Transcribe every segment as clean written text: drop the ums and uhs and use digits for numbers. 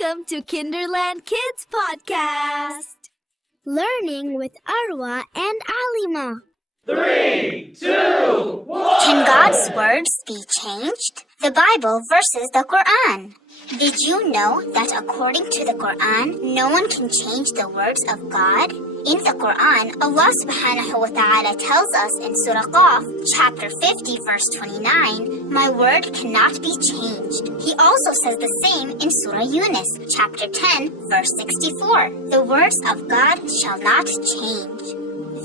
Welcome to KinderlandKidz podcast. Learning with Arwa and Alima. 3, 2, 1. Can God's words be changed? The Bible versus the Quran. Did you know that according to the Quran, no one can change the words of God? In the Quran, Allah subhanahu wa ta'ala tells us in Surah Qaf, chapter 50, verse 29, "My word cannot be changed." He also says the same in Surah Yunus, chapter 10, verse 64. The words of God shall not change.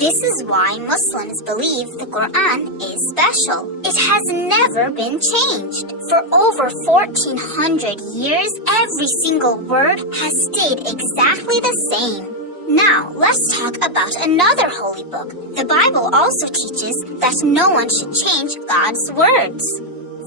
This is why Muslims believe the Quran is special. It has never been changed. For over 1400 years, every single word has stayed exactly the same. Now, let's talk about another holy book. The Bible also teaches that no one should change God's words.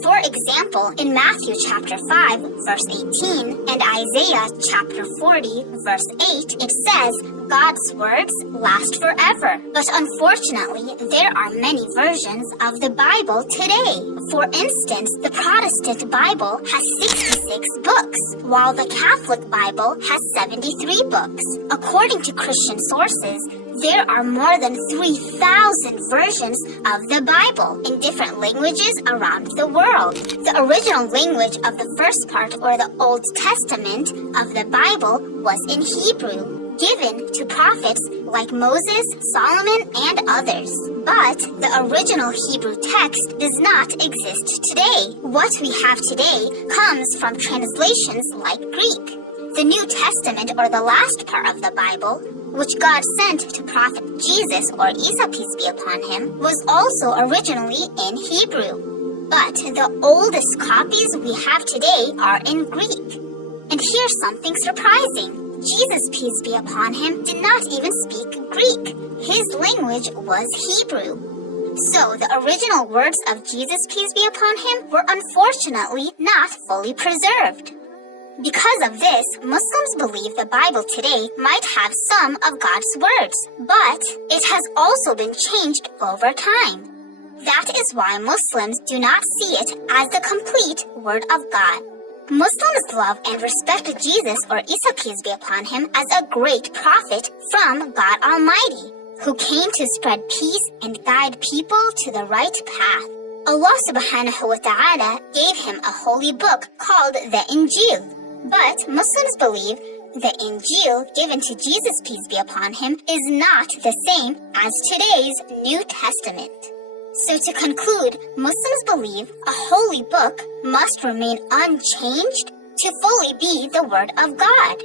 For example, in Matthew chapter 5, verse 18, and Isaiah chapter 40, verse 8, it says, God's words last forever. But unfortunately, there are many versions of the Bible today. For instance, the Protestant Bible has 66 books, while the Catholic Bible has 73 books. According to Christian sources, there are more than 3,000 versions of the Bible in different languages around the world. The original language of the first part, or the Old Testament of the Bible, was in Hebrew, given to prophets like Moses, Solomon, and others. But the original Hebrew text does not exist today. What we have today comes from translations like Greek. The New Testament, or the last part of the Bible, which God sent to Prophet Jesus, or Isa, peace be upon him, was also originally in Hebrew. But the oldest copies we have today are in Greek. And here's something surprising. Jesus, peace be upon him, did not even speak Greek. His language was Hebrew. So the original words of Jesus, peace be upon him, were unfortunately not fully preserved. Because of this, Muslims believe the Bible today might have some of God's words, but it has also been changed over time. That is why Muslims do not see it as the complete Word of God. Muslims love and respect Jesus, or Isa, peace be upon him, as a great prophet from God Almighty, who came to spread peace and guide people to the right path. Allah subhanahu wa ta'ala gave him a holy book called the Injil. But Muslims believe the Injil given to Jesus, peace be upon him, is not the same as today's New Testament. So to conclude, Muslims believe a holy book must remain unchanged to fully be the Word of God.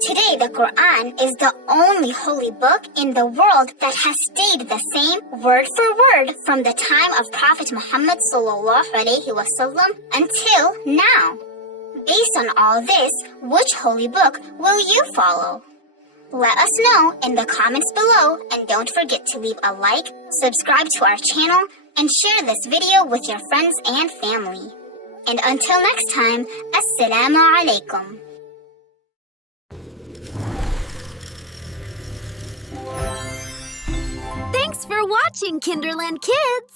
Today, the Quran is the only holy book in the world that has stayed the same word for word from the time of Prophet Muhammad sallallahu alaihi wasallam until now. Based on all this, which holy book will you follow? Let us know in the comments below, and don't forget to leave a like, subscribe to our channel, and share this video with your friends and family. And until next time, Assalamu alaikum. Thanks for watching, KinderlandKidz.